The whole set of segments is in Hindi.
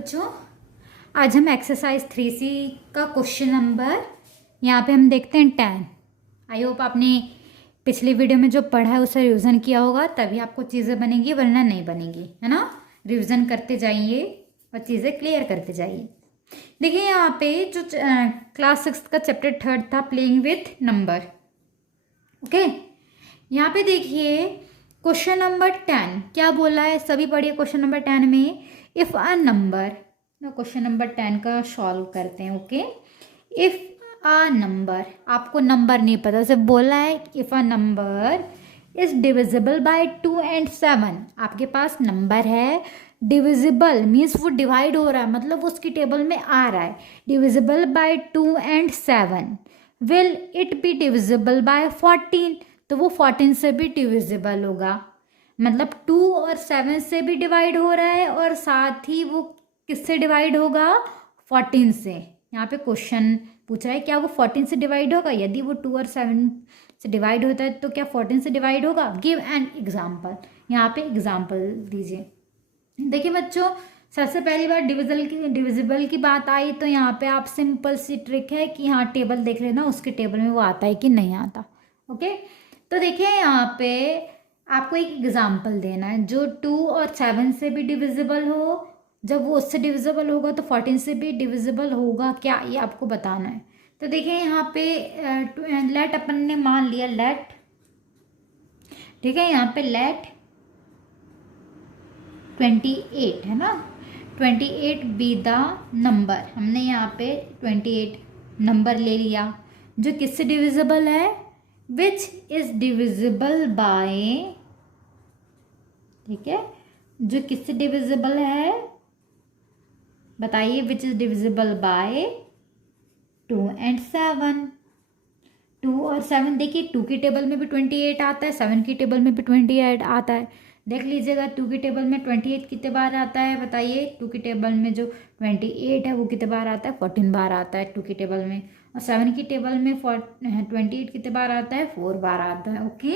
बच्चों, आज हम एक्सरसाइज 3C का क्वेश्चन नंबर यहाँ पे हम देखते हैं 10। आई होप आपने पिछली वीडियो में जो पढ़ा है उसे रिवीजन किया होगा, तभी आपको चीज़ें बनेंगी, वरना नहीं बनेंगी, है ना। रिवीजन करते जाइए और चीज़ें क्लियर करते जाइए। देखिए यहाँ पे जो क्लास 6 का चैप्टर 3 था, प्लेइंग विथ नंबर। ओके, यहाँ पे देखिए क्वेश्चन नंबर 10 क्या बोला है, सभी पढ़िए। क्वेश्चन नंबर 10 में if a number, question number 10 का सॉल्व करते हैं। ओके, इफ़ अ नंबर, आपको नंबर नहीं पता, उसे बोला है if a number is divisible by 2 and 7। आपके पास नंबर है, डिविजिबल मीन्स वो डिवाइड हो रहा है, मतलब उसकी टेबल में आ रहा है। Divisible by 2 and 7, will it be divisible by 14, तो वो 14 से भी डिविजिबल होगा। मतलब 2 और 7 से भी डिवाइड हो रहा है और साथ ही वो किससे डिवाइड होगा, 14 से। यहाँ पे क्वेश्चन पूछ रहा है क्या वो 14 से डिवाइड होगा। यदि वो 2 और 7 से डिवाइड होता है तो क्या 14 से डिवाइड होगा। गिव एन एग्जाम्पल, यहाँ पे एग्जाम्पल दीजिए। देखिए बच्चों, सबसे पहली बार डिविजिबल की बात आई तो यहाँ पे आप सिंपल सी ट्रिक है कि यहाँ टेबल देख लेना, उसके टेबल में वो आता है कि नहीं आता। ओके, तो देखिए यहाँ पे आपको एक एग्जाम्पल देना है जो 2 और 7 से भी डिविजिबल हो। जब वो उससे डिविजिबल होगा तो 14 से भी डिविजिबल होगा क्या, ये आपको बताना है। तो देखिए यहाँ पे लेट अपन ने मान लिया लेट, ठीक है, यहाँ पे लेट 28 है ना, 28 बी द नंबर। हमने यहाँ पे 28 नंबर ले लिया जो किससे डिविजिबल है, विच इज डिविजिबल बाय, ठीक है, जो किससे डिविजिबल है बताइए, which is divisible by 2 and 7। 2 और 7 देखिए, 2 की टेबल में भी 28 आता है, 7 की टेबल में भी 28 आता है। देख लीजिएगा 2 की टेबल में 28 कितने बार आता है बताइए। 2 की टेबल में जो 28 है वो कितने बार आता है, 14 बार आता है 2 की टेबल में। और 7 की टेबल में 28 कितने बार आता है, 4 बार आता है। ओके,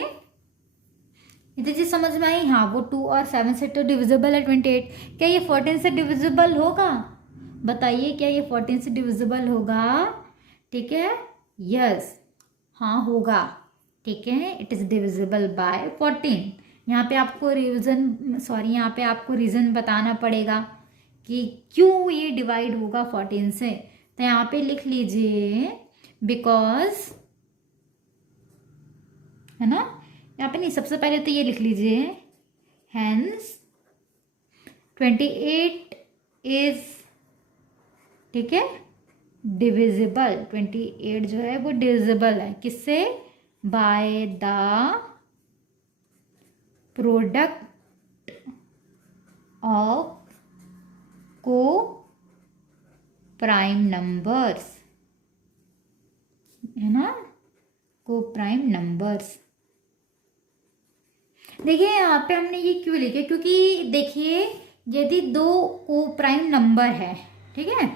इतनी चीज समझ में आई। हाँ, वो 2 और 7 से तो डिविजिबल है 28। क्या ये 14 से डिविजिबल होगा बताइए, क्या ये 14 से डिविजिबल होगा। ठीक है, यस, हाँ होगा, ठीक है, इट इज डिविजिबल बाय 14। यहाँ पे आपको यहाँ पे आपको रीज़न बताना पड़ेगा कि क्यों ये डिवाइड होगा 14 से। तो यहाँ पे लिख लीजिए बिकॉज, है ना, यहाँ पे नहीं, सबसे पहले तो ये लिख लीजिए हेंस 28 इज, ठीक है, डिविजिबल। 28 जो है वो डिविजिबल है किससे, बाय द प्रोडक्ट ऑफ को प्राइम नंबर्स, है ना, को प्राइम नंबर्स। देखिए यहाँ पे हमने ये क्यों लिखे, क्योंकि देखिए यदि 2 को प्राइम नंबर है, ठीक है,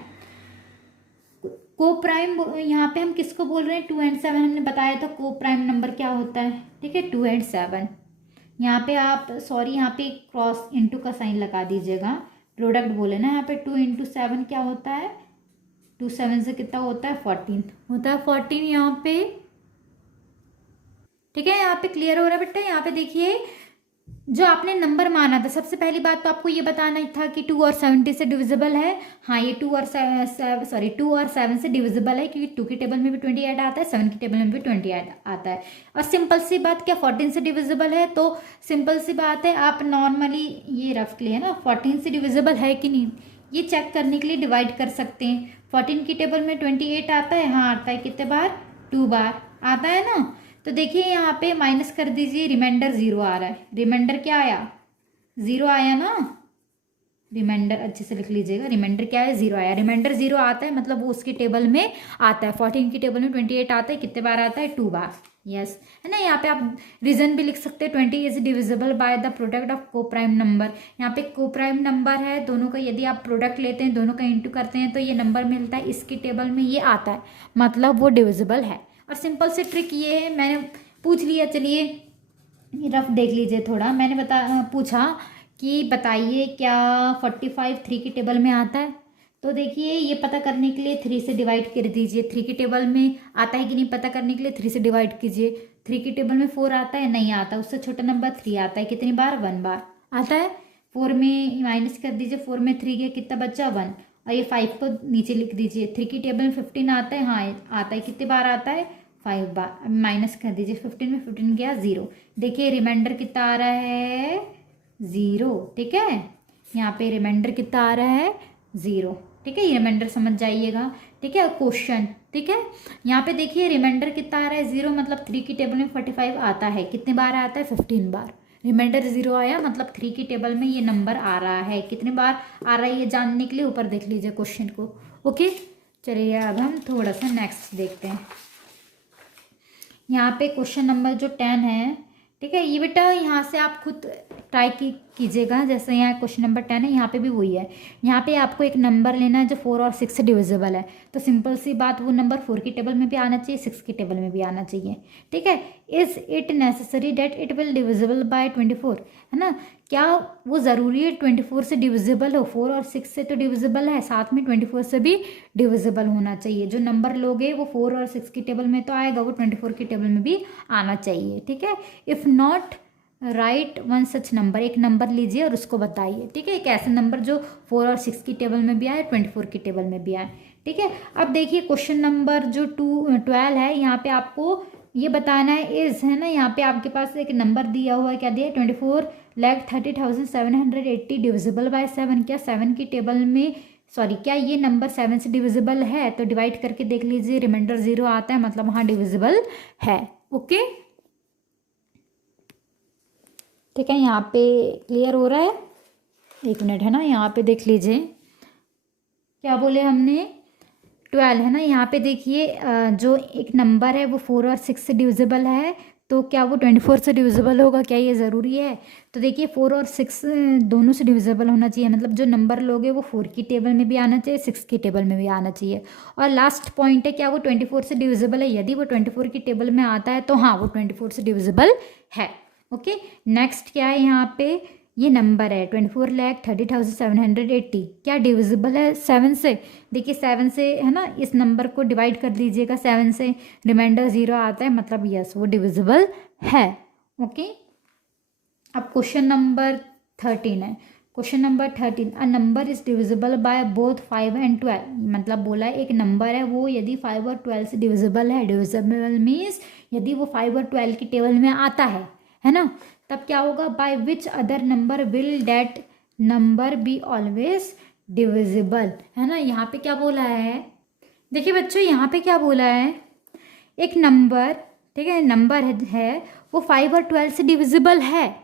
को प्राइम, यहाँ पे हम किसको बोल रहे हैं, 2 and 7 हमने बताया था को प्राइम नंबर क्या होता है, ठीक है, 2 and 7। यहाँ पे आप यहाँ पे क्रॉस इंटू का साइन लगा दीजिएगा, प्रोडक्ट बोले ना, यहाँ पे 2 into 7 क्या होता है, 2 7 से कितना होता है, 14 होता है, 14 यहाँ पे, ठीक है। यहाँ पे क्लियर हो रहा है बेटा। यहाँ पे देखिए जो आपने नंबर माना था, सबसे पहली बात तो आपको ये बताना था कि 2 और 70 से डिविजिबल है। हाँ, ये 2 और 7 से डिविजिबल है, क्योंकि 2 की टेबल में भी 28 आता है, 7 की टेबल में भी 28 आता है। और सिंपल सी बात, क्या 14 से डिविजिबल है, तो सिंपल सी बात है, आप नॉर्मली ये रफली है ना, 14 से डिविजिबल है कि नहीं ये चेक करने के लिए डिवाइड कर सकते हैं। 14 की टेबल में 28 आता है, हाँ आता है, कितने बार, 2 बार आता है ना। तो देखिए यहाँ पे माइनस कर दीजिए, रिमाइंडर 0 आ रहा है, रिमाइंडर क्या आया, 0 आया ना, रिमाइंडर अच्छे से लिख लीजिएगा, रिमाइंडर क्या है, 0 आया। रिमाइंडर 0 आता है मतलब वो उसकी टेबल में आता है। 14 की टेबल में 28 आता है, कितने बार आता है, 2 बार, यस, है ना। यहाँ पे आप रीजन भी लिख सकते हैं, 20 is divisible by the product of को प्राइम नंबर। यहाँ पे को प्राइम नंबर है, दोनों का यदि आप प्रोडक्ट लेते हैं, दोनों का इंटू करते हैं तो ये नंबर मिलता है, इसकी टेबल में ये आता है, मतलब वो डिविजिबल है। और सिंपल सी ट्रिक ये है, मैंने पूछ लिया, चलिए रफ देख लीजिए थोड़ा। मैंने पूछा कि बताइए क्या 45 3 की टेबल में आता है। तो देखिए ये पता करने के लिए 3 से डिवाइड कर दीजिए। 3 की टेबल में आता है कि नहीं पता करने के लिए 3 से डिवाइड कीजिए। 3 की टेबल में 4 आता है, नहीं आता। उससे छोटा नंबर 3 आता है, कितनी बार? 1 बार आता है। 4 में माइनस कर दीजिए, 4 में 3 गया, कितना बचा? 1। और ये 5 को नीचे लिख दीजिए। 3 की टेबल में 15 आता है, हाँ आता है, कितनी बार आता है? 5 बार। अब माइनस कर दीजिए, 15 में 15 गया 0। देखिए रिमाइंडर कितना आ रहा है? 0। ठीक है, यहाँ पे रिमाइंडर कितना आ रहा है? 0। ठीक है, ये रिमाइंडर समझ जाइएगा। ठीक है, क्वेश्चन। ठीक है, यहाँ पे देखिए रिमाइंडर कितना आ रहा है? 0, मतलब 3 की टेबल में 45 आता है, कितने बार आता है? 15 बार। रिमाइंडर 0 आया, मतलब 3 की टेबल में ये नंबर आ रहा है, कितने बार आ रहा है ये जानने के लिए ऊपर देख लीजिए क्वेश्चन को। ओके, चलिए अब हम थोड़ा सा नेक्स्ट देखते हैं। यहाँ पे क्वेश्चन नंबर जो 10 है, ठीक है, ये बेटा यहाँ से आप खुद ट्राई कीजिएगा। जैसे यहाँ क्वेश्चन नंबर 10 है, यहाँ पे भी वही है। यहाँ पे आपको एक नंबर लेना है जो 4 और 6 से डिविजिबल है। तो सिंपल सी बात, वो नंबर 4 की टेबल में भी आना चाहिए, 6 की टेबल में भी आना चाहिए। ठीक है, is it necessary that it will divisible by 24, है ना? क्या वो ज़रूरी है 24 से डिविजिबल हो? 4 और 6 से तो डिविजिबल है, साथ में 24 से भी डिविजिबल होना चाहिए। जो नंबर लोगे वो 4 और 6 की टेबल में तो आएगा, वो 24 की टेबल में भी आना चाहिए। ठीक है, if not right one such number, एक नंबर लीजिए और उसको बताइए। ठीक है, एक ऐसा नंबर जो 4 और 6 की टेबल में भी आए, 24 की टेबल में भी आए। ठीक है, अब देखिए क्वेश्चन नंबर जो 12 है, यहाँ पे आपको ये बताना है इज़, है ना? यहाँ पे आपके पास एक नंबर दिया हुआ है, क्या दिया है? 24,30,780 डिविजिबल बाय 7। क्या 7 की टेबल में, सॉरी, क्या ये नंबर 7 से डिविजिबल है? तो डिवाइड करके देख लीजिए, रिमाइंडर 0 आता है, मतलब हाँ डिविजिबल है। ओके, ठीक है, यहाँ पे क्लियर हो रहा है? एक मिनट, है ना? यहाँ पे देख लीजिए क्या बोले हमने, 12 है ना? यहाँ पे देखिए जो एक नंबर है वो 4 और 6 से डिविजिबल है, तो क्या वो 24 से डिविजिबल होगा? क्या ये ज़रूरी है? तो देखिए 4 और 6 दोनों से डिविजिबल होना चाहिए, मतलब जो नंबर लोगे वो 4 की टेबल में भी आना चाहिए, 6 की टेबल में भी आना चाहिए। और लास्ट पॉइंट है, क्या वो 24 से डिविजिबल है? यदि वो 24 की टेबल में आता है तो हाँ वो 24 से डिविजिबल है। ओके, नेक्स्ट क्या है? यहाँ पे ये नंबर है 24,30,780, क्या डिविजिबल है 7 से? देखिए 7 से, है ना? इस नंबर को डिवाइड कर लीजिएगा 7 से, रिमाइंडर 0 आता है, मतलब यस वो डिविजिबल है। ओके, अब क्वेश्चन नंबर 13 है। Question number 13, a number is divisible by both 5 and 12, मतलब बोला है एक नंबर है वो यदि 5 और 12 से डिविजिबल है। डिविजिबल मीन्स यदि वो 5 और 12 की टेबल में आता है ना? तब क्या होगा? By which other number will that number be always divisible, है ना? यहाँ पे क्या बोला है? देखिए बच्चों, यहाँ पे क्या बोला है? एक नंबर, ठीक है, नंबर है वो 5 और 12 से डिविजिबल है,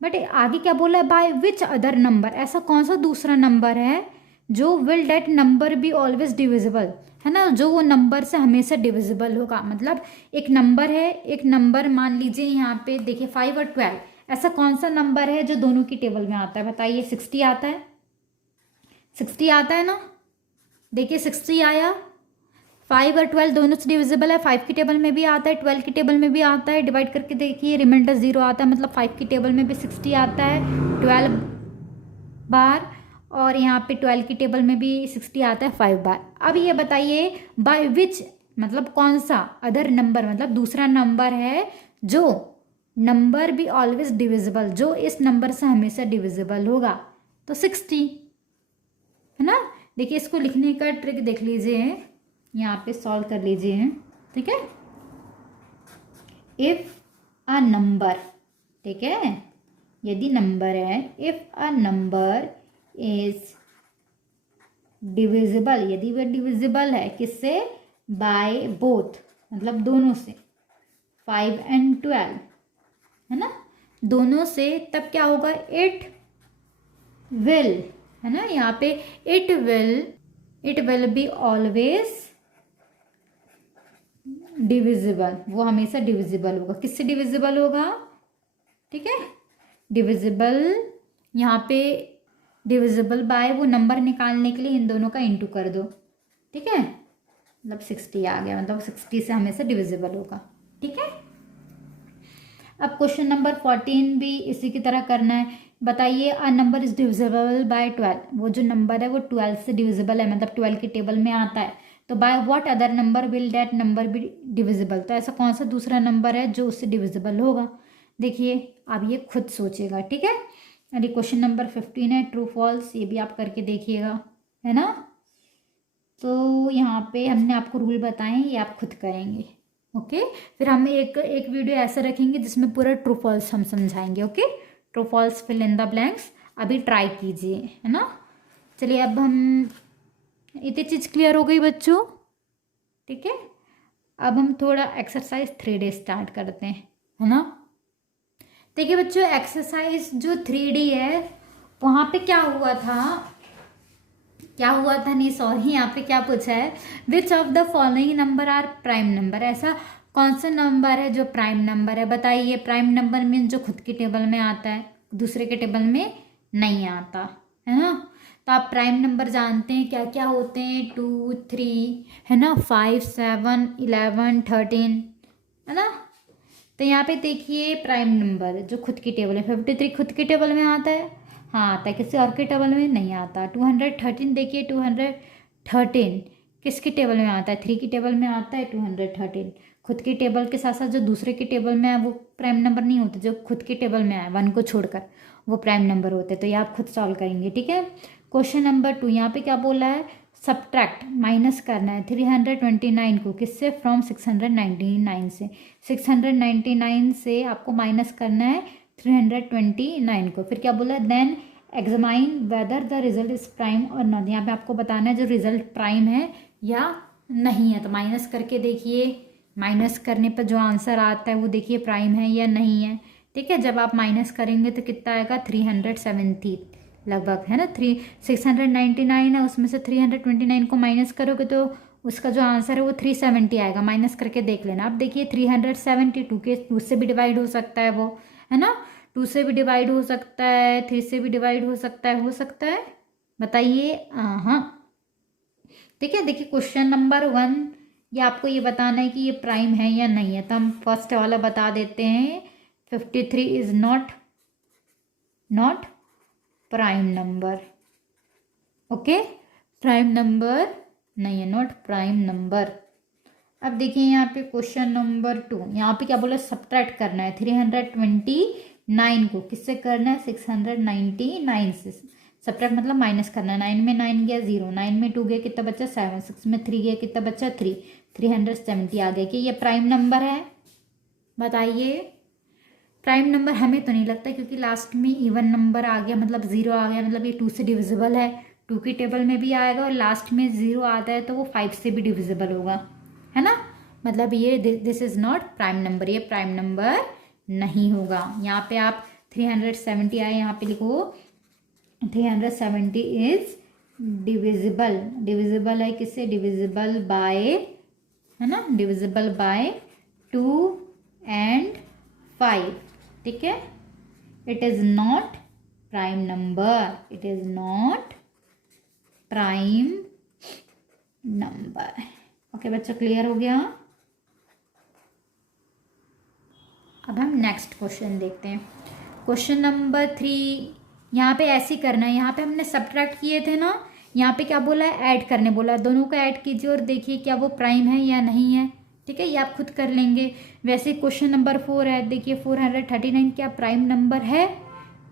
बट आगे क्या बोला है? बाय विच अदर नंबर, ऐसा कौन सा दूसरा नंबर है जो will that number be always divisible, है ना? जो वो नंबर से हमेशा डिविजिबल होगा। मतलब एक नंबर है, एक नंबर मान लीजिए यहाँ पे देखिए 5 और 12, ऐसा कौन सा नंबर है जो दोनों की टेबल में आता है? बताइए। 60 आता है, 60 आता है ना? देखिए 60 आया। 5 और 12 दोनों से डिविजिबल है, 5 की टेबल में भी आता है, 12 की टेबल में भी आता है। डिवाइड करके देखिए, रिमाइंडर 0 आता है, मतलब 5 की टेबल में भी 60 आता है 12 बार, और यहाँ पे 12 की टेबल में भी 60 आता है 5 बार। अब ये बताइए बाय विच, मतलब कौन सा अदर नंबर, मतलब दूसरा नंबर है जो नंबर भी ऑलवेज डिविजिबल, जो इस नंबर से हमेशा डिविजिबल होगा। तो 60, है ना? देखिए इसको लिखने का ट्रिक देख लीजिए, यहाँ पे सॉल्व कर लीजिए। ठीक है, इफ अ नंबर, ठीक है, यदि नंबर है, if a number is divisible, यदि वह डिविजिबल है किससे? बाय बोथ, मतलब दोनों से, 5 एंड 12, है ना? दोनों से, तब क्या होगा? इट विल, है ना? यहाँ पे it will be always divisible, वो हमेशा डिविजिबल होगा। किससे डिविजिबल होगा? ठीक है, डिविजिबल, यहाँ पे डिविजिबल बाय, वो नंबर निकालने के लिए इन दोनों का इंटू कर दो। ठीक है, मतलब 60 आ गया, मतलब 60 से हमेशा डिविजिबल होगा। ठीक है, अब क्वेश्चन नंबर 14 भी इसी की तरह करना है। बताइए a number is divisible by 12, वो जो नंबर है वो 12 से डिविजिबल है, मतलब 12 के टेबल में आता है। तो by what other number will that number be divisible, तो ऐसा कौन सा दूसरा नंबर है जो उससे डिविजिबल होगा। देखिए आप ये खुद सोचिएगा, ठीक है। अरे क्वेश्चन नंबर 15 है ट्रू फॉल्स, ये भी आप करके देखिएगा, है ना। तो यहाँ पे हमने आपको रूल बताए हैं, ये आप खुद करेंगे। ओके, फिर हम एक एक वीडियो ऐसा रखेंगे जिसमें पूरा ट्रू फॉल्स हम समझाएंगे। Okay, true false fill in the blanks, अभी ट्राई कीजिए, है ना। चलिए अब हम, इतनी चीज़ क्लियर हो गई बच्चों, ठीक है। अब हम थोड़ा एक्सरसाइज 3D स्टार्ट करते हैं, है ना। देखिए बच्चों, एक्सरसाइज जो 3D है वहाँ पे क्या हुआ था नहीं सॉरी, यहाँ पे क्या पूछा है, which of the following number are prime number, ऐसा कौन सा नंबर है जो प्राइम नंबर है। बताइए, प्राइम नंबर मीन जो खुद के टेबल में आता है, दूसरे के टेबल में नहीं आता, है ना। तो आप प्राइम नंबर जानते हैं क्या क्या होते हैं, 2 3, है ना, 5 7 11 13, है ना। तो यहाँ पे देखिए प्राइम नंबर जो खुद की टेबल है, 53 खुद के टेबल में आता है, हाँ आता है, किसी और के टेबल में नहीं आता। 213 देखिए, 213 किसके टेबल में आता है, 3 की टेबल में आता है 213। खुद के टेबल के साथ साथ जो दूसरे के टेबल में है वो प्राइम नंबर नहीं होते, जो खुद के टेबल में है 1 को छोड़कर वो प्राइम नंबर होते हैं। तो ये आप खुद सॉल्व करेंगे, ठीक है। क्वेश्चन नंबर 2, यहाँ पे क्या बोला है, सब्ट्रैक्ट माइनस करना है 329 को किससे, फ्रॉम 699 से। 699 से आपको माइनस करना है 329 को। फिर क्या बोला, then examine whether the result is prime और नॉट, यहाँ पे आपको बताना है जो रिजल्ट प्राइम है या नहीं है। तो माइनस करके देखिए, माइनस करने पर जो आंसर आता है वो देखिए प्राइम है या नहीं है, ठीक है। जब आप माइनस करेंगे तो कितना आएगा, 370 लगभग, है ना। 699 है, उसमें से 329 को माइनस करोगे तो उसका जो आंसर है वो 370 आएगा। माइनस करके देख लेना। अब देखिए 372 के 2 से भी डिवाइड हो सकता है वो, है ना, 2 से भी डिवाइड हो सकता है, 3 से भी डिवाइड हो सकता है, बताइए। हाँ, ठीक है। देखिए क्वेश्चन नंबर 1, ये आपको ये बताना है कि ये प्राइम है या नहीं है। तो हम फर्स्ट वाला बता देते हैं, 53 is not prime number. Okay, prime number नहीं है, नॉट प्राइम नंबर। अब देखिए यहाँ पे क्वेश्चन नंबर 2, यहाँ पे क्या बोला, सब्ट्रैक्ट करना है 329 को किससे करना है, 699 से। सब्ट्रैक्ट मतलब माइनस करना है, 9 में 9 गया 0, 9 में 2 गया कितना बचा 7, 6 में 3 गया कितना बचा 3, 370 आ गया। कि ये प्राइम नंबर है, बताइए। प्राइम नंबर हमें तो नहीं लगता, क्योंकि लास्ट में इवन नंबर आ गया, मतलब 0 आ गया, मतलब ये 2 से डिविजिबल है, 2 की टेबल में भी आएगा, और लास्ट में 0 आता है तो वो 5 से भी डिविजिबल होगा, है ना। मतलब ये this is not prime number, ये प्राइम नंबर नहीं होगा। यहाँ पे आप 370 आए, यहाँ पे लिखो 370 इज डिविजिबल है किससे, डिविजिबल बाय, है ना, डिविजिबल बाय 2 एंड 5, ठीक है। It is not prime number, it is not prime number. Okay बच्चों, क्लियर हो गया। अब हम नेक्स्ट क्वेश्चन देखते हैं। क्वेश्चन नंबर 3, यहाँ पे ऐसे ही करना है। यहाँ पे हमने सब्ट्रैक्ट किए थे ना, यहाँ पे क्या बोला है, ऐड करने बोला, दोनों को ऐड कीजिए और देखिए क्या वो प्राइम है या नहीं है, ठीक है। ये आप खुद कर लेंगे। वैसे क्वेश्चन नंबर 4 है, देखिए 439 क्या प्राइम नंबर है,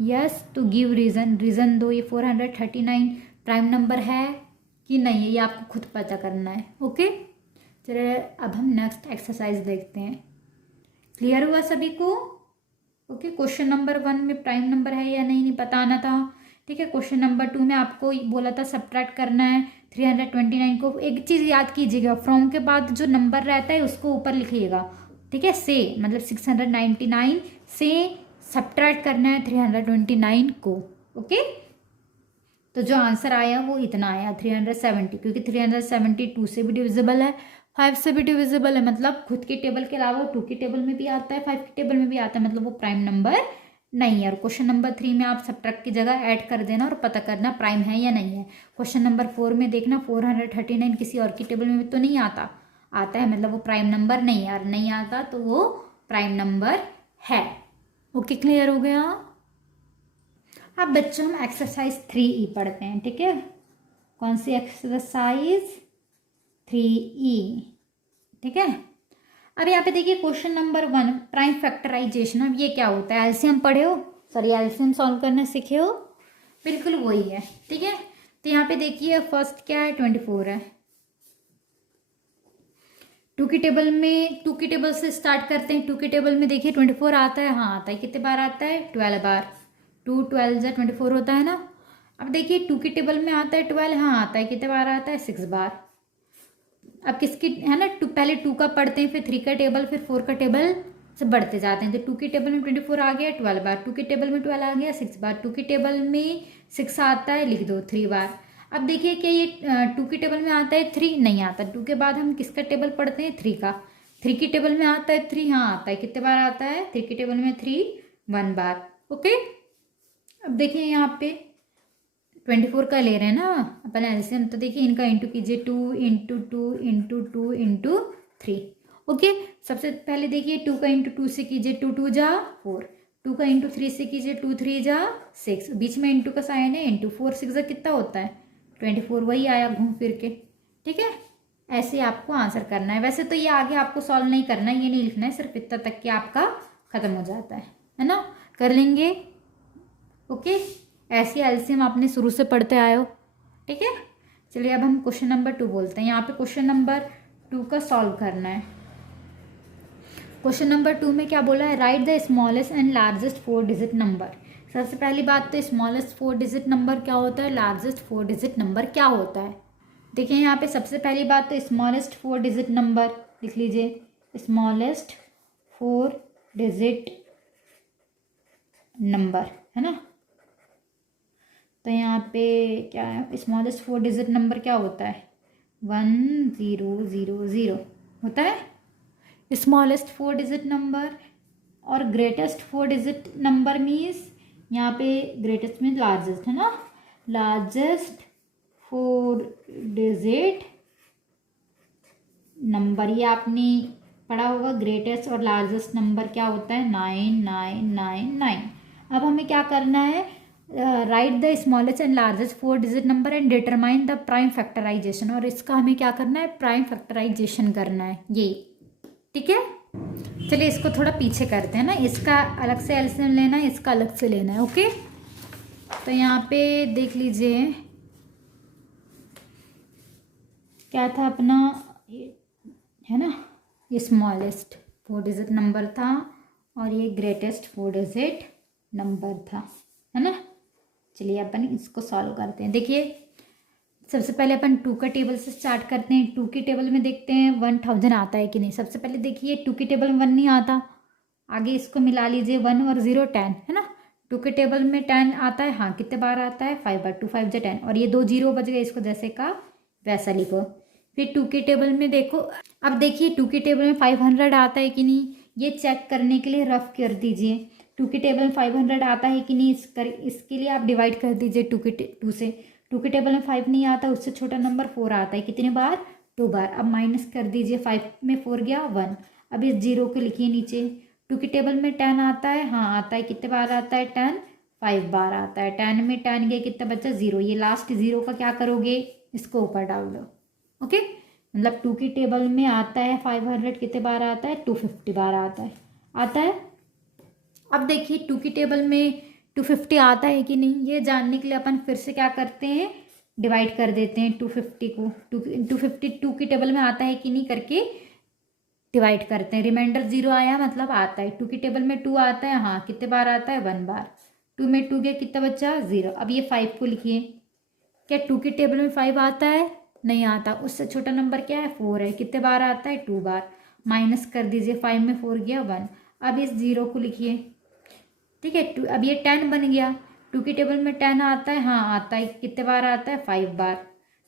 यस, तो गिव रीज़न दो, ये 439 प्राइम नंबर है कि नहीं है, ये आपको खुद पता करना है। ओके, चलिए अब हम नेक्स्ट एक्सरसाइज देखते हैं। क्लियर हुआ सभी को। ओके, क्वेश्चन नंबर 1 में प्राइम नंबर है या नहीं बताना था, ठीक है। क्वेश्चन नंबर 2 में आपको बोला था सब्ट्रैक्ट करना है 329 को। एक चीज़ याद कीजिएगा, फ्रॉम के बाद जो नंबर रहता है उसको ऊपर लिखिएगा, ठीक है। से मतलब 699 से सब्ट्रैक्ट करना है 329 को। ओके, तो जो आंसर आया वो इतना आया 370, क्योंकि 370 2 से भी डिविजिबल है, 5 से भी डिविजिबल है, मतलब खुद के टेबल के अलावा 2 के टेबल में भी आता है, 5 के टेबल में भी आता है, मतलब वो प्राइम नंबर नहीं है। और क्वेश्चन नंबर 3 में आप सब्ट्रैक्ट की जगह ऐड कर देना और पता करना प्राइम है या नहीं है। क्वेश्चन नंबर 4 में देखना 439 किसी और की टेबल में तो नहीं आता है, मतलब वो प्राइम नंबर नहीं है, और नहीं आता तो वो प्राइम नंबर है। ओके, क्लियर हो गया। अब बच्चों हम एक्सरसाइज 3E पढ़ते हैं, ठीक है। कौन सी एक्सरसाइज? 3E, ठीक है। अब यहाँ पे देखिए क्वेश्चन नंबर 1, प्राइम फैक्टराइजेशन। अब ये क्या होता है? एलसीएम पढ़े हो, सॉरी एलसीएम सॉल्व करना सीखे हो, बिल्कुल वही है, ठीक है। तो यहाँ पे देखिए फर्स्ट क्या है, 24 है। 2 की टेबल से स्टार्ट करते हैं। 2 की टेबल में देखिए 24 आता है, हाँ आता है। कितने बार आता है? 12 बार। 2 12 जा 24 होता है ना। अब देखिए 2 की टेबल में आता है 12, हाँ आता है। कितने बार आता है? 6 बार। अब किसकी है ना, पहले 2 का पढ़ते हैं, फिर 3 का टेबल, फिर 4 का टेबल से बढ़ते जाते हैं। तो 2 की टेबल में 24 आ गया 12 बार, 2 की टेबल में 12 आ गया 6 बार, 2 की टेबल में 6 आता है, लिख दो 3 बार। अब देखिए क्या ये 2 की टेबल में आता है 3? नहीं आता। 2 के बाद हम किसका टेबल पढ़ते हैं? 3 का। 3 की टेबल में आता है 3, हाँ आता है। कितने बार आता है 3 की टेबल में? 3 1 बार। ओके। अब देखिए यहाँ पे 24 का ले रहे हैं ना अपन एलसीएम, तो देखिए इनका इंटू कीजिए, 2 इंटू 2 इंटू 2 इंटू 3। ओके। सबसे पहले देखिए 2 का इंटू 2 से कीजिए, 2 2 जा 4। 2 का इंटू 3 से कीजिए, 2 3 जा 6। बीच में इंटू का साइन है, इंटू 4 6 जा कितना होता है? 24। वही आया घूम फिर के, ठीक है। ऐसे आपको आंसर करना है। वैसे तो ये आगे आपको सॉल्व नहीं करना है, ये नहीं लिखना है, सिर्फ इतना तक कि आपका खत्म हो जाता है ना। कर लेंगे, ओके। ऐसे एलसीएम आपने शुरू से पढ़ते आए हो, ठीक है। चलिए अब हम क्वेश्चन नंबर 2 बोलते हैं। यहाँ पे क्वेश्चन नंबर 2 का सॉल्व करना है। क्वेश्चन नंबर 2 में क्या बोला है? Write the smallest and largest 4 digit number. सबसे पहली बात तो स्मॉलेस्ट 4 डिजिट नंबर क्या होता है, लार्जेस्ट 4 डिजिट नंबर क्या होता है। देखिए यहाँ पे सबसे पहली बात तो स्मॉलेस्ट 4 डिजिट नंबर लिख लीजिए, स्मॉलेस्ट 4 डिजिट नंबर, है ना। तो यहाँ पे क्या है, स्मॉलेस्ट 4 डिजिट नंबर क्या होता है? 1000 होता है स्मॉलेस्ट 4 डिजिट नंबर। और ग्रेटेस्ट 4 डिजिट नंबर मीन्स, यहाँ पे ग्रेटेस्ट मीन्स लार्जेस्ट, है ना। लार्जेस्ट 4 डिजिट नंबर, ये आपने पढ़ा होगा। ग्रेटेस्ट और लार्जेस्ट नंबर क्या होता है? 9999। अब हमें क्या करना है? Write the smallest and largest 4 digit number and determine the prime factorization. और इसका हमें क्या करना है? प्राइम फैक्टराइजेशन करना है, ये, ठीक है। चलिए इसको थोड़ा पीछे करते हैं ना, इसका अलग से एलसीएम लेना है, इसका अलग से लेना है, ओके। तो यहाँ पे देख लीजिए क्या था अपना, है ना, ये स्मॉलेस्ट 4 डिजिट नंबर था और ये ग्रेटेस्ट 4 डिजिट नंबर था, है ना। चलिए अपन इसको सॉल्व करते हैं। देखिए सबसे पहले अपन 2 का टेबल से स्टार्ट करते हैं। 2 की टेबल में देखते हैं 1000 आता है कि नहीं। सबसे पहले देखिए 2 की टेबल में 1 नहीं आता, आगे इसको मिला लीजिए, 1 और 0 10, है ना। 2 के टेबल में 10 आता है, हाँ कितने बार आता है? 5 बार। 2 5 जा 10, और ये 2 0 बच गए, इसको जैसे का वैसा लिखो। फिर 2 के टेबल में देखो, अब देखिए 2 के टेबल में 500 आता है कि नहीं, ये चेक करने के लिए रफ कर दीजिए। 2 के टेबल में 500 आता है कि नहीं, इसके लिए आप डिवाइड कर दीजिए 2 से। 2 के टेबल में 5 नहीं आता, उससे छोटा नंबर 4 आता है, कितने बार? 2 बार। अब माइनस कर दीजिए, 5 में 4 गया 1। अब इस 0 को लिखिए नीचे। 2 के टेबल में 10 आता है, हाँ आता है, कितने बार आता है? 10 5 बार आता है। 10 में 10 गया, कितना बचा? 0। ये लास्ट 0 का क्या करोगे? इसको ऊपर डाल दो, ओके। मतलब 2 की टेबल में आता है 500, कितने बार आता है? 250 बार आता है। अब देखिए 2 की टेबल में 250 आता है कि नहीं, ये जानने के लिए अपन फिर से क्या करते हैं? डिवाइड कर देते हैं 250 को। 250 2 की टेबल में आता है कि नहीं करके डिवाइड करते हैं। रिमाइंडर 0 आया मतलब आता है। 2 की टेबल में 2 आता है, हाँ कितने बार आता है? 1 बार। 2 में 2 गया, कितना बचा? 0। अब ये 5 को लिखिए। क्या 2 की टेबल में 5 आता है? नहीं आता। उससे छोटा नंबर क्या है? 4 है, कितने बार आता है? 2 बार। माइनस कर दीजिए, 5 में 4 गया 1। अब इस 0 को लिखिए, ठीक है। अब ये 10 बन गया। 2 की टेबल में 10 आता है, हाँ आता है, कितने बार आता है? 5 बार।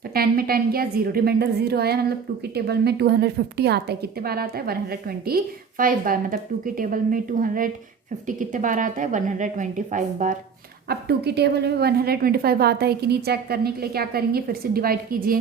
तो 10 में 10 गया 0, रिमाइंडर 0 आया, मतलब 2 की टेबल में 250 आता है, कितने बार आता है? 125 बार। मतलब 2 की टेबल में 250 कितने बार आता है? 125 बार। अब 2 की टेबल में 125 आता है कि नहीं, चेक करने के लिए क्या करेंगे? फिर से डिवाइड कीजिए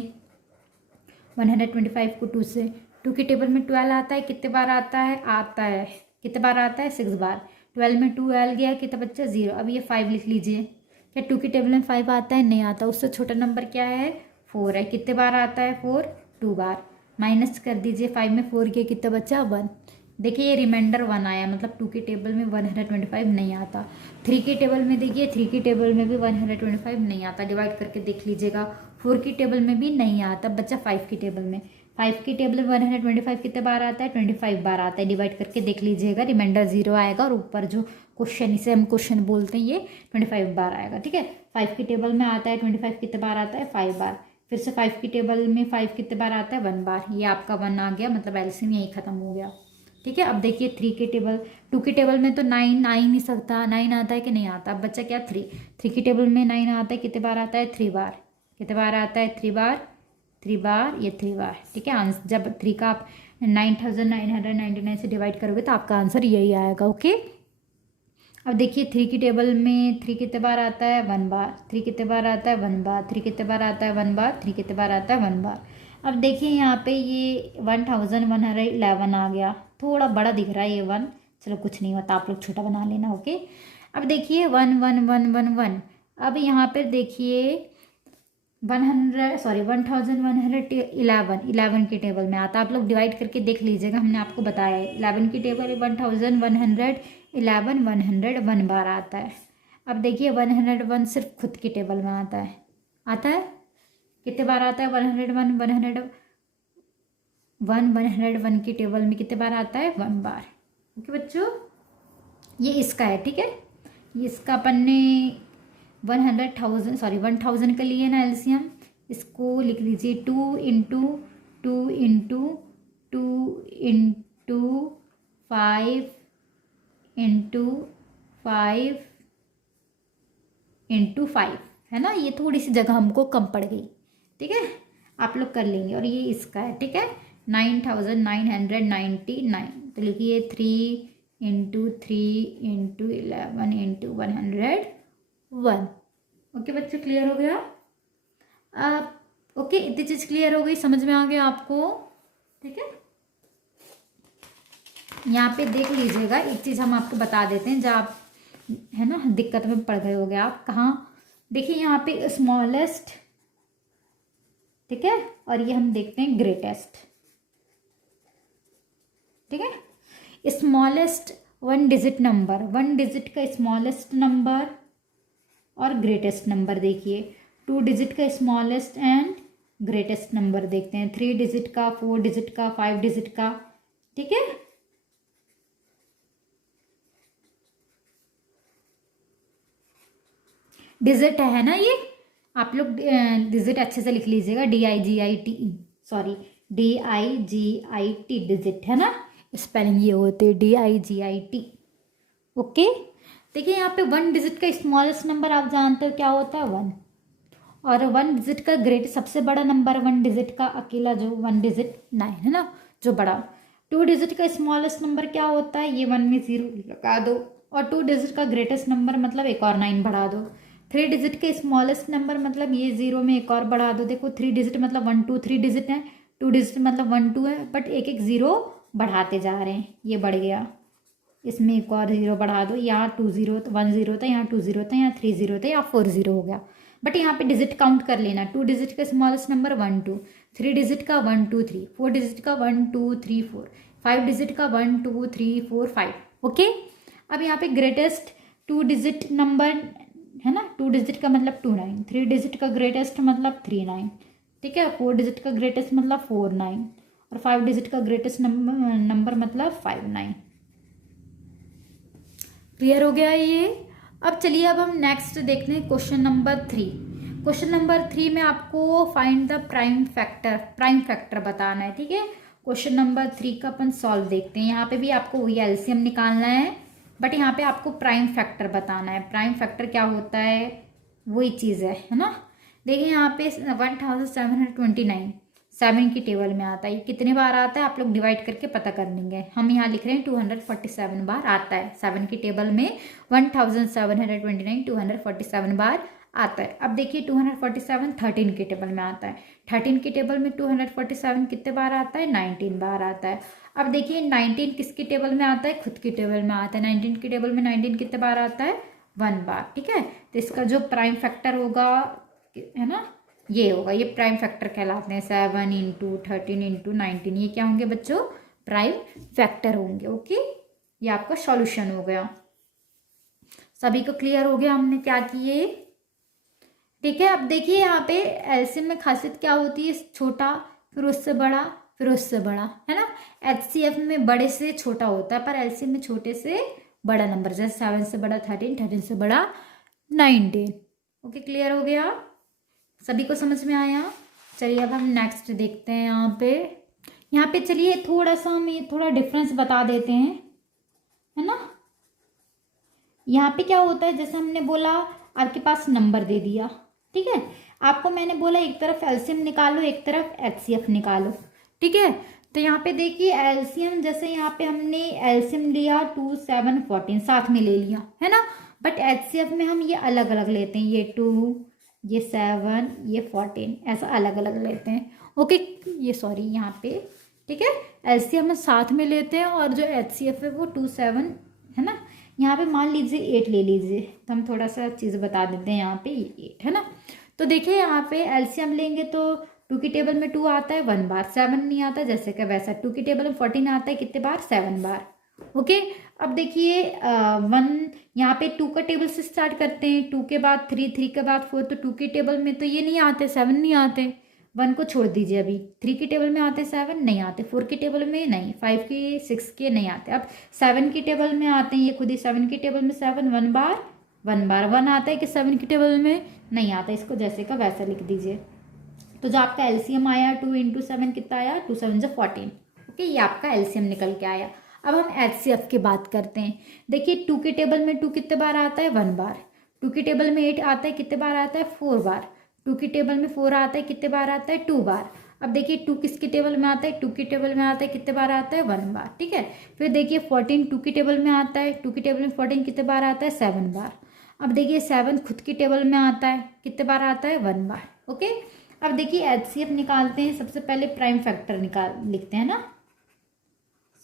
125 को 2 से। 2 की टेबल में 12 आता है, कितने बार आता है? कितने बार आता है? 6 बार। 12 में 12 गया, कितना बच्चा? 0। अब ये 5 लिख लीजिए, क्या 2 की टेबल में 5 आता है? नहीं आता। उससे छोटा नंबर क्या है? 4 है। कितने बार आता है 4? 2 बार। माइनस कर दीजिए 5 में 4 के, कितना बचा? 1। देखिए ये रिमाइंडर 1 आया, मतलब 2 की टेबल में 125 नहीं आता। 3 की टेबल में देखिए, 3 की टेबल में भी 125 नहीं आता, डिवाइड करके देख लीजिएगा। 4 की टेबल में भी नहीं आता, बच्चा 5 की टेबल में। 5 की टेबल में 125 कितने बार आता है? 25 बार आता है, डिवाइड करके देख लीजिएगा। रिमाइंडर 0 आएगा और ऊपर जो क्वेश्चन, इसे हम क्वेश्चन बोलते हैं, ये 25 बार आएगा। ठीक है, 5 की टेबल में आता है 25 कितने बार आता है? 5 बार। फिर से 5 की टेबल में 5 कितने बार आता है? 1 बार। ये आपका 1 आ गया, मतलब एलसीएम यही खत्म हो गया। ठीक है, अब देखिए 3 की टेबल, 2 की टेबल में तो 9 आ ही नहीं सकता। 9 आता है कि नहीं आता? अब बच्चा क्या? 3 की टेबल में 9 आता है, कितने बार आता है? 3 बार। कितने बार आता है? 3 बार। 3 बार, ये 3 बार। ठीक है, आंसर जब 3 का आप 9999 से डिवाइड करोगे तो आपका आंसर यही आएगा। ओके, अब देखिए 3 की टेबल में 3 कितने बार आता है? 1 बार। 3 कितने बार आता है? 1 बार। 3 कितने बार आता है? 1 बार। 3 कितने बार आता है? 1 बार। अब देखिए यहाँ पे ये 1111 आ गया, थोड़ा बड़ा दिख रहा है ये 1, चलो कुछ नहीं होता, आप लोग छोटा बना लेना। ओके, अब देखिए 11111। अब यहाँ पर देखिए 1111 की टेबल में आता है। आप लोग डिवाइड करके देख लीजिएगा, हमने आपको बताया है 11 की टेबल 1111 101 बार आता है। अब देखिए 101 सिर्फ खुद की टेबल में आता है। आता है कितने बार आता है? 101 की टेबल में कितने बार आता है? 1 बार। ओके बच्चों, ये इसका है। ठीक है, ये इसका अपन ने 1000 का लिए ना एलसीएम, इसको लिख लीजिए 2 into 2 into 2 into 5 into 5 into 5, है ना। ये थोड़ी सी जगह हमको कम पड़ गई। ठीक है, आप लोग कर लेंगे। और ये इसका है। ठीक है, 9999, तो लिखिए 3 इंटू 3 इंटू 11 इंटू 101। ओके बच्चों, क्लियर हो गया? ओके, इतनी चीज़ क्लियर हो गई, समझ में आ गया आपको? ठीक है, यहाँ पे देख लीजिएगा, एक चीज़ हम आपको बता देते हैं, जब आप, है ना, दिक्कत में पड़ गए हो गए आप। कहाँ? देखिए यहाँ पे स्मॉलेस्ट, ठीक है, और ये हम देखते हैं ग्रेटेस्ट। ठीक है, स्मॉलेस्ट 1 डिजिट नंबर, 1 डिजिट का स्मॉलेस्ट नंबर और ग्रेटेस्ट नंबर देखिए। 2 डिजिट का स्मॉलेस्ट एंड ग्रेटेस्ट नंबर देखते हैं। 3 डिजिट का, 4 डिजिट का, 5 डिजिट का। ठीक है, डिजिट है ना ये, आप लोग डिजिट अच्छे से लिख लीजिएगा। DIGIT डिजिट, है ना, स्पेलिंग ये होते हैं DIGIT। ओके, देखिए यहाँ पे 1 डिजिट का स्मॉलेस्ट नंबर आप जानते हो क्या होता है? 1। और 1 डिजिट का ग्रेट, सबसे बड़ा नंबर 1 डिजिट का अकेला जो 1 डिजिट 9, है ना, जो बड़ा। 2 डिजिट का स्मॉलेस्ट नंबर क्या होता है? ये 1 में 0 लगा दो, और 2 डिजिट का ग्रेटेस्ट नंबर मतलब एक और 9 बढ़ा दो। 3 डिजिट के स्मॉलेस्ट नंबर मतलब ये 0 में एक और बढ़ा दो। देखो 3 डिजिट मतलब 1 2 3 डिजिट है, 2 डिजिट मतलब 1 2 है, बट एक एक 0 बढ़ाते जा रहे हैं, ये बढ़ गया, इसमें एक और 0 बढ़ा दो। यहाँ 2 0 1 0 था, यहाँ 2 0 था, यहाँ 3 0 था, यहाँ 4 0 हो गया। बट यहाँ पे डिजिट काउंट कर लेना। 2 डिजिट का स्मॉलेस्ट नंबर 1 2, 3 डिजिट का 1 2 3, 4 डिजिट का 1 2 3 4, 5 डिजिट का 1 2 3 4 5। ओके, अब यहाँ पे ग्रेटेस्ट 2 डिजिट नंबर, है ना, 2 डिजिट का मतलब 2 9, 3 डिजिट का ग्रेटेस्ट मतलब 3 9। ठीक है, 4 डिजिट का ग्रेटेस्ट मतलब 4 9, और 5 डिजिट का ग्रेटेस्ट नंबर मतलब 5 9। क्लियर हो गया ये? अब चलिए, अब हम नेक्स्ट देखते हैं क्वेश्चन नंबर 3। क्वेश्चन नंबर 3 में आपको फाइंड द प्राइम फैक्टर बताना है। ठीक है, क्वेश्चन नंबर 3 का अपन सॉल्व देखते हैं। यहाँ पे भी आपको वही एलसीएम निकालना है, बट यहाँ पे आपको प्राइम फैक्टर बताना है। प्राइम फैक्टर क्या होता है, वही चीज़ है ना। देखिए यहाँ पे 1729 7 की टेबल में आता है, ये कितने बार आता है आप लोग डिवाइड करके पता कर लेंगे। हम यहाँ लिख रहे हैं 247 बार आता है 7 की टेबल में। 1729 247 बार आता है। अब देखिए 247 13 की टेबल में आता है। 13 की टेबल में 247 कितने बार आता है? 19 बार आता है। अब देखिए 19 किसकी टेबल में आता है? खुद की टेबल में आता है। 19 की टेबल में 19 कितने बार आता है? 1 बार, ठीक है। तो इसका जो प्राइम फैक्टर होगा, है ना, ये होगा, ये प्राइम फैक्टर कहलाते हैं। 7 इंटू 13 इंटू 19, ये क्या होंगे बच्चों, प्राइम फैक्टर होंगे। ओके, ये आपका सॉल्यूशन हो गया। सभी को क्लियर हो गया हमने क्या किए, ठीक है। अब देखिए यहाँ पे एलसीएम में खासियत क्या होती है, छोटा फिर उससे बड़ा फिर उससे बड़ा, है ना। एचसीएफ में बड़े से छोटा होता है, पर एलसीएम में छोटे से बड़ा नंबर, जैसे 7 से बड़ा 13, 13 से बड़ा 19। ओके, क्लियर हो गया, सभी को समझ में आया। चलिए अब हम नेक्स्ट देखते हैं। यहाँ पे चलिए थोड़ा सा हम ये थोड़ा डिफरेंस बता देते हैं, है ना। यहाँ पे क्या होता है, जैसे हमने बोला आपके पास नंबर दे दिया, ठीक है। आपको मैंने बोला एक तरफ एलसीएम निकालो, एक तरफ एचसीएफ निकालो, ठीक है। तो यहाँ पे देखिए एलसीएम, जैसे यहाँ पे हमने एलसीएम लिया 2, 7, 14 साथ में ले लिया, है ना। बट एचसीएफ में हम ये अलग अलग लेते हैं, ये 2, ये 7, ये 14, ऐसा अलग अलग लेते हैं। ओके, ये सॉरी यहाँ पे, ठीक है, एलसीएम में साथ में लेते हैं, और जो एचसीएफ है वो 2, 7, है ना। यहाँ पे मान लीजिए 8 ले लीजिए, तो हम थोड़ा सा चीज़ बता देते हैं। यहाँ पे 8 है ना। तो देखिए यहाँ पे एलसीएम लेंगे तो 2 की टेबल में 2 आता है 1 बार, 7 नहीं आता, जैसे कि वैसा 2 की टेबल में 14 आता है कितने बार, 7 बार। ओके, अब देखिए 1, यहाँ पे 2 का टेबल से स्टार्ट करते हैं, 2 के बाद 3, 3 के बाद 4, तो 2 की टेबल में तो ये नहीं आते, 7 नहीं आते, 1 को छोड़ दीजिए। अभी 3 की टेबल में आते 7 नहीं आते, 4 की टेबल में नहीं, 5 की 6 के नहीं आते। अब 7 की टेबल में आते हैं, ये खुद ही 7 की टेबल में 7, 1 बार 1 बार 1 आता है कि 7 की टेबल में नहीं आता, इसको जैसे का वैसा लिख दीजिए। तो जो आपका एलसीएम आया 2 इंटू 7 कितना आया, 2 7 जो 14। ओके, ये आपका एलसीएम निकल के आया। अब हम एचसीएफ की बात करते हैं। देखिए 2 के टेबल में 2 कितने बार आता है, 1 बार। 2 की टेबल में 8 आता है, कितने बार आता है, 4 बार। 2 की टेबल में 4 आता है, कितने बार आता है, 2 बार। अब देखिए 2 किसकी टेबल में आता है, 2 की टेबल में आता है, कितने बार आता है, 1 बार, ठीक है। फिर देखिए 14 2 की टेबल में आता है, 2 की टेबल में 14 कितने बार आता है, 7 बार। अब देखिए 7 खुद की टेबल में आता है, कितने बार आता है, 1 बार। ओके, अब देखिए एचसीएफ निकालते हैं। सबसे पहले प्राइम फैक्टर लिखते हैं ना,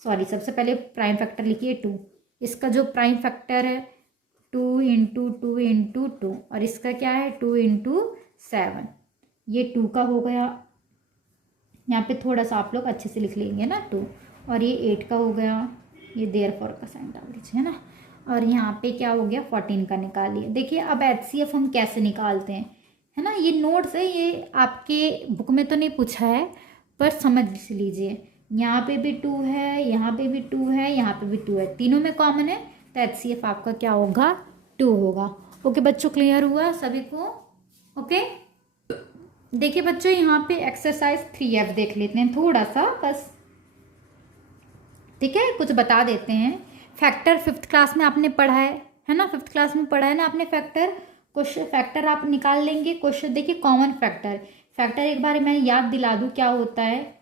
सॉरी, सबसे पहले प्राइम फैक्टर लिखिए 2। इसका जो प्राइम फैक्टर है 2 इंटू 2 इंटू 2, और इसका क्या है 2 इंटू 7, ये 2 का हो गया। यहाँ पे थोड़ा सा आप लोग अच्छे से लिख लेंगे ना 2, और ये 8 का हो गया, ये देयरफॉर का साइन डाल दीजिए, है ना। और यहाँ पे क्या हो गया, 14 का निकालिए। देखिए अब एचसीएफ हम कैसे निकालते हैं, है ना। ये नोट्स है, ये आपके बुक में तो नहीं पूछा है, पर समझ लीजिए। यहाँ पे भी 2 है, यहाँ पे भी 2 है, यहाँ पे भी 2 है, तीनों में कॉमन है, तो एचसीएफ आपका क्या होगा, 2 होगा। ओके बच्चों, क्लियर हुआ सभी को। ओके, देखिए बच्चों यहाँ पे एक्सरसाइज 3F देख लेते हैं थोड़ा सा बस, ठीक है, कुछ बता देते हैं। फैक्टर 5th क्लास में आपने पढ़ा है ना, 5th क्लास में पढ़ा है ना आपने फैक्टर। क्वेश्चन फैक्टर आप निकाल लेंगे। क्वेश्चन देखिए कॉमन फैक्टर, फैक्टर एक बार मैं याद दिला दूँ क्या होता है।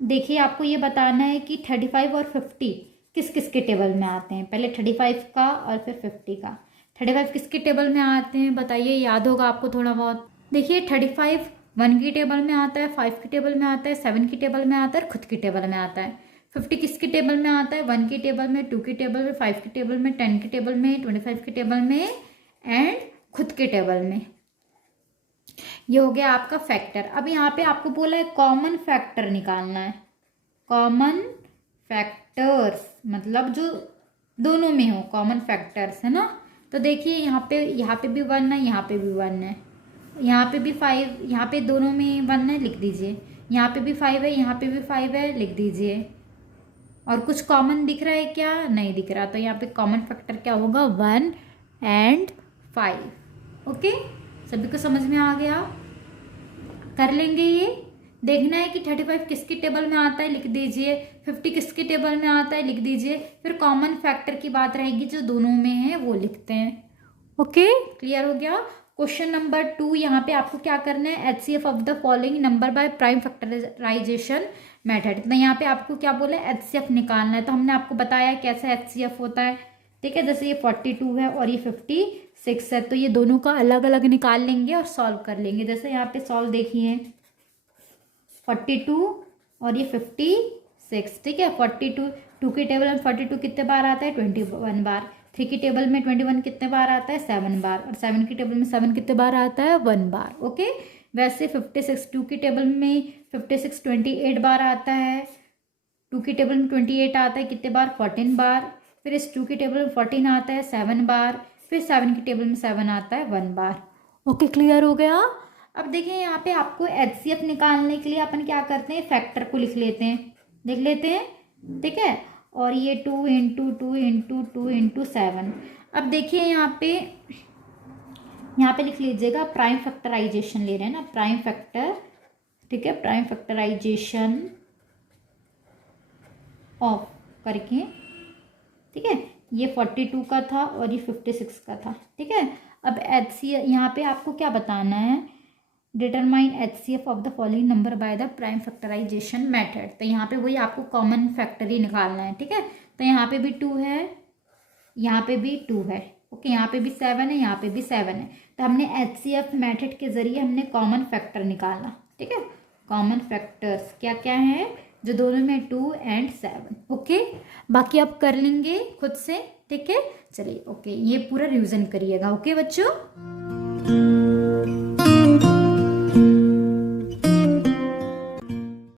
देखिए आपको ये बताना है कि 35 और 50 किस किस के टेबल में आते हैं। पहले 35 का और फिर 50 का। 35 किसके टेबल में आते हैं बताइए, याद होगा आपको थोड़ा बहुत। देखिए 35 1 की टेबल में आता है, 5 की टेबल में आता है, 7 की टेबल में आता है, और खुद की टेबल में आता है। 50 किसकी टेबल में आता है, 1 की टेबल में, 2 की टेबल में, 5 की टेबल में, 10 की टेबल में, 25 की टेबल में, एंड खुद के टेबल में। ये हो गया आपका फैक्टर। अब यहाँ पे आपको बोला है कॉमन फैक्टर निकालना है। कॉमन फैक्टर्स मतलब जो दोनों में हो, कॉमन फैक्टर्स, है ना। तो देखिए यहाँ पे भी 1 है, यहाँ पे भी 1 है, यहाँ पे भी 5, यहाँ पे दोनों में 1 है, लिख दीजिए। यहाँ पे भी 5 है, यहाँ पे भी 5 है, लिख दीजिए। और कुछ कॉमन दिख रहा है क्या, नहीं दिख रहा, तो यहाँ पे कॉमन फैक्टर क्या होगा, 1 एंड 5। ओके, सभी को समझ में आ गया, कर लेंगे। ये देखना है कि 35 किसकी टेबल में आता है, लिख दीजिए। 50 किसकी टेबल में आता है, लिख दीजिए। फिर कॉमन फैक्टर की बात रहेगी जो दोनों में है वो लिखते हैं। ओके, क्लियर हो गया। क्वेश्चन नंबर 2, यहाँ पे आपको क्या करना है, HCF of the following number by prime factorization method. तो यहाँ पे आपको क्या बोला है, एचसीएफ निकालना है। तो हमने आपको बताया कैसे एचसीएफ होता है, ठीक है। जैसे ये 42 है और ये 56 है, तो ये दोनों का अलग अलग निकाल लेंगे और सॉल्व कर लेंगे। जैसे यहाँ पे सॉल्व देखिए 42 और ये 56, ठीक है। 42 2 की टेबल में 42 कितने बार आता है, 21 बार। 3 की टेबल में 21 कितने बार आता है, 7 बार, और 7 की टेबल में 7 कितने बार आता है, 1 बार। ओके, वैसे 56 2 की टेबल में 56 28 बार आता है, 2 की टेबल में 28 आता है कितने बार, 14 बार। फिर इस 2 की टेबल में 14 आता है 7 बार, फिर 7 की टेबल में 7 आता है 1 बार। ओके, क्लियर हो गया। अब देखिए यहाँ पे आपको HCF निकालने के लिए अपन क्या करते हैं, फैक्टर को लिख लेते हैं, लिख लेते हैं, ठीक है। और ये 2 इंटू 2 इंटू 2 इंटू 7। अब देखिए यहाँ पे लिख लीजिएगा, प्राइम फैक्टराइजेशन ले रहे हैं ना, प्राइम फैक्टर, ठीक है, प्राइम फैक्टराइजेशन ऑफ करके, ठीक है। ये 42 का था और ये 56 का था, ठीक है। अब HCF यहाँ पे आपको क्या बताना है, determine HCF of the following number by the prime factorization method. तो यहाँ पे वही आपको कॉमन फैक्टर ही निकालना है, ठीक है। तो यहाँ पे भी 2 है, यहाँ पे भी 2 है, ओके, यहाँ पे भी 7 है, यहाँ पे भी 7 है। तो हमने HCF मेथड के जरिए हमने कॉमन फैक्टर निकालना, ठीक है। कॉमन फैक्टर्स क्या क्या है, जो दोनों में 2 एंड 7, ओके। बाकी आप कर लेंगे खुद से, ठीक है। चलिए, ओके, ये पूरा रिवीजन करिएगा, ओके बच्चों।